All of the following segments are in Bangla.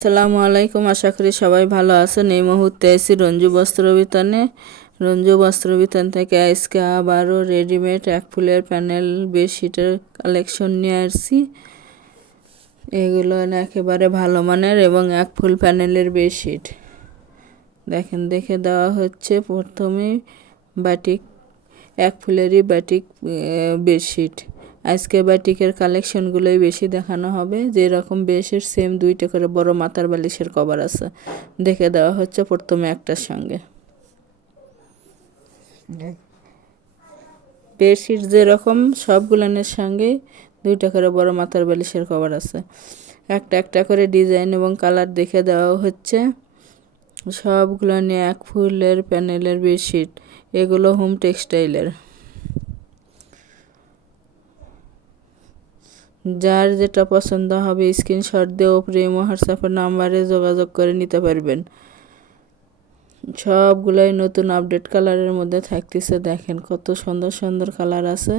আসসালামু আলাইকুম, আশা করি সবাই ভালো আছেন। এই মুহূর্তে আছি রঞ্জু বস্ত্র বিতানে। রঞ্জু বস্ত্র বিতান থেকে আজকে আবারও রেডিমেড এক ফুলের প্যানেল বেডশিটের কালেকশন নিয়ে আসছি। এগুলো একেবারে ভালো মানের এবং এক ফুল প্যানেলের বেডশিট দেখেন দেখে দেওয়া হচ্ছে। প্রথমে বাটিক এক ফুলেরই বাটিক বেডশিট। আজকে বাটিকের কালেকশনগুলোই বেশি দেখানো হবে। যেরকম বেডশিট সেম দুইটা করে বড় মাথার বালিশের কভার আছে, দেখে দেওয়া হচ্ছে প্রথমে একটার সঙ্গে। বেডশিট যেরকম সবগুলোনের সঙ্গে দুইটা করে বড় মাথার বালিশের কভার আছে। একটা একটা করে ডিজাইন এবং কালার দেখে দেওয়া হচ্ছে। সবগুলো নিয়ে এক ফুলের প্যানেলের বেডশিট। এগুলো হোম টেক্সটাইলের। যার যেটা পছন্দ হবে স্ক্রিনশট দিয়ে ওপরে হোয়াটসঅ্যাপের নাম্বারে যোগাযোগ করে নিতে পারবেন। সবগুলাই নতুন আপডেট কালারের মধ্যে থাকতেছে। দেখেন কত সুন্দর সুন্দর কালার আছে।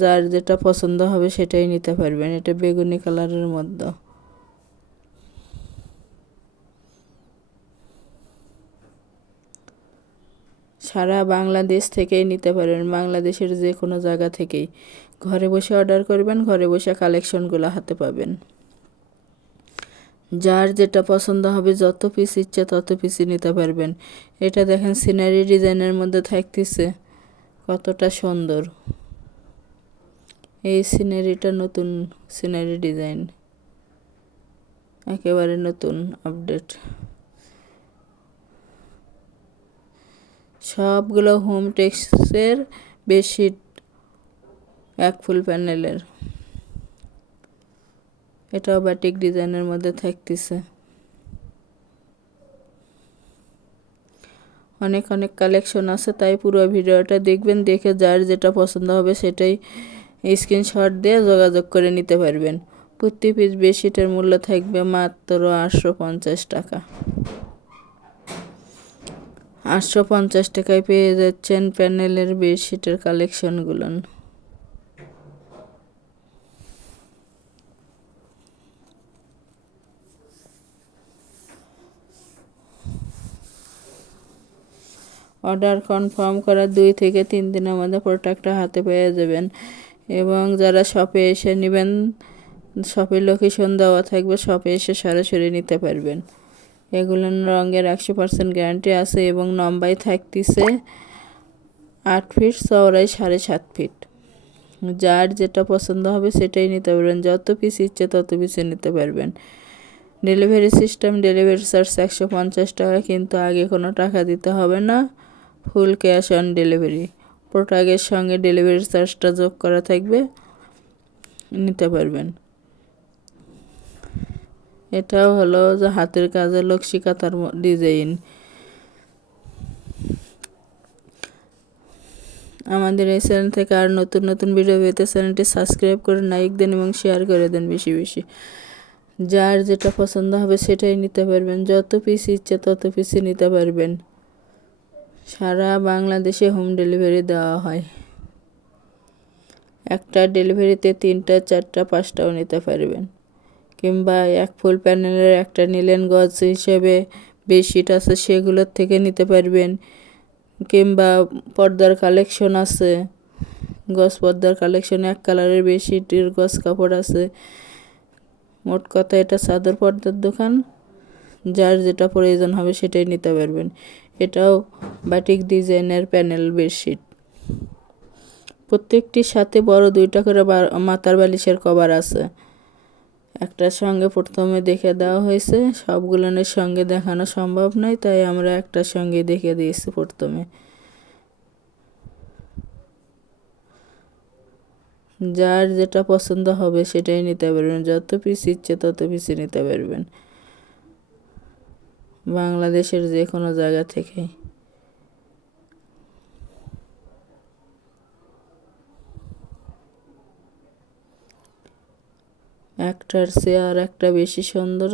যার যেটা পছন্দ হবে সেটাই নিতে পারবেন। এটা বেগুনি কালারের মধ্যে। সারা বাংলাদেশ থেকেই নিতে পারবেন, বাংলাদেশের যে কোনো জায়গা থেকেই। ঘরে বসে অর্ডার করবেন, ঘরে বসে কালেকশনগুলো হাতে পাবেন। যার যেটা পছন্দ হবে যত পিস ইচ্ছে তত পিসই নিতে পারবেন। এটা দেখেন সিনারি ডিজাইনের মধ্যে থাকতেছে, কতটা সুন্দর। এই সিনারিটা নতুন সিনারি ডিজাইন, একেবারে নতুন আপডেট। সবগুলো হোম টেক্সের বেডশিট এক ফুল প্যানেলের। এটাও বাটিক ডিজাইনের মধ্যে থাকতেছে। অনেক অনেক কালেকশন আছে, তাই পুরো ভিডিওটা দেখবেন। দেখে যার যেটা পছন্দ হবে সেটাই স্ক্রিনশট দিয়ে যোগাযোগ করে নিতে পারবেন। প্রতি পিস বেডশিটের মূল্য থাকবে মাত্র 850 টাকা। 850 টাকায় পেয়ে যাচ্ছেন প্যানেলের বেডশিটের কালেকশনগুলো। অর্ডার কনফার্ম করার 2 থেকে 3 দিনের মধ্যে প্রোডাক্টটা হাতে পেয়ে যাবেন। এবং যারা শপে এসে নেবেন, শপের লোকেশন দেওয়া থাকবে, শপে এসে সরাসরি নিতে পারবেন। এগুলোর রঙের 100% গ্যারান্টি আছে এবং লম্বাই থাকতেছে 8 ফিট, চওড়াই 7.5 ফিট। যার যেটা পছন্দ হবে সেটাই নিতে পারবেন। যত পিস ইচ্ছে তত পিসে নিতে পারবেন। ডেলিভারি সিস্টেম, ডেলিভারি চার্জ 150 টাকা, কিন্তু আগে কোনো টাকা দিতে হবে না। Full cash on delivery. প্রোডাক্টের সঙ্গে ডেলিভারি চার্জটা যোগ করা থাকবে, নিতে পারবেন। এটাও হলো যে হাতের কাজের লক্ষ্মীকাতার ডিজাইন। আমাদের এই চ্যানেল থেকে আর নতুন নতুন ভিডিও পেতে চ্যানেলটি সাবস্ক্রাইব করে লাইক দেন এবং শেয়ার করে দেন বেশি বেশি। যার যেটা পছন্দ হবে সেটাই নিতে পারবেন। যত পিস ইচ্ছে তত পিসই নিতে পারবেন। সারা বাংলাদেশে হোম ডেলিভারি দেওয়া হয়। একটা ডেলিভারিতে 3টা 4টা 5টাও নিতে পারবেন। কিংবা এক ফুল প্যানেলের একটা নিলেন, গজ হিসেবে বেডশিট আছে সেগুলোর থেকে নিতে পারবেন। কিংবা পর্দার কালেকশন আছে, গজ পর্দার কালেকশন, এক কালারের বেডশিটের গজ কাপড় আছে। মোট কথা এটা চাদর পর্দার দোকান। যার যেটা প্রয়োজন হবে সেটাই নিতে পারবেন। এটাও বাটিক ডিজাইনের প্যানেল বেডশিট। প্রত্যেকটির সাথে বড় 2টা করে মাথার বালিশের কভার আছে। একটার সঙ্গে প্রথমে দেখে দেওয়া হয়েছে, সবগুলোনের সঙ্গে দেখানো সম্ভব নয়, তাই আমরা একটার সঙ্গে দেখে দিয়েছি প্রথমে। যার যেটা পছন্দ হবে সেটাই নিতে পারবেন। যত পিস ইচ্ছে তত পিসই নিতে পারবেন, বাংলাদেশের যে কোনো জায়গা থেকে। একটার চেয়ার একটা বেশি সুন্দর,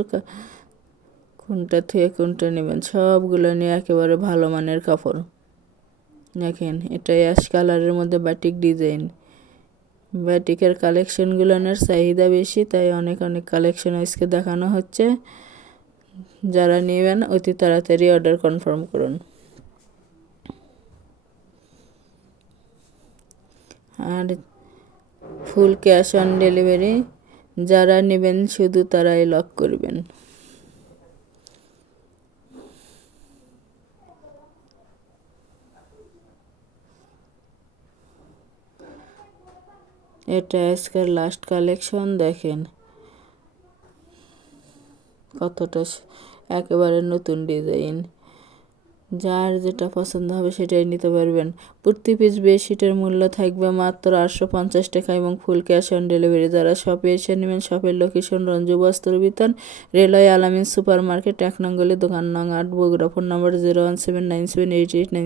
কোনটা থেকে কোনটা নেবেন। সবগুলো নিয়ে একেবারে ভালো মানের কাপড়। দেখেন এটা অ্যাশ কালারের মধ্যে বাটিক ডিজাইন। বাটিকের কালেকশনগুলোর চাহিদা বেশি, তাই অনেক অনেক কালেকশন আজকে দেখানো হচ্ছে। যারা নেবেন অতি তাড়াতাড়ি অর্ডার কনফার্ম করুন। আর ফুল ক্যাশ অন ডেলিভারি যারা নেবেন শুধু তারাই লক করবেন। এটা আজকের লাস্ট কালেকশন, দেখেন কতটা একেবারে নতুন ডিজাইন। যার যেটা পছন্দ হবে সেটাই নিতে পারবেন। প্রতি পিস বেডশিটের মূল্য থাকবে মাত্র 850 টাকা এবং ফুল ক্যাশ অন ডেলিভারি। যারা শপে এসে নেবেন, শপের লোকেশন রঞ্জু বস্ত্র বিতান, রেলওয়ে আলামিন সুপার মার্কেট, 1 নং গলি, দোকান নং 8, বগুড়া। ফোন নম্বর 017978889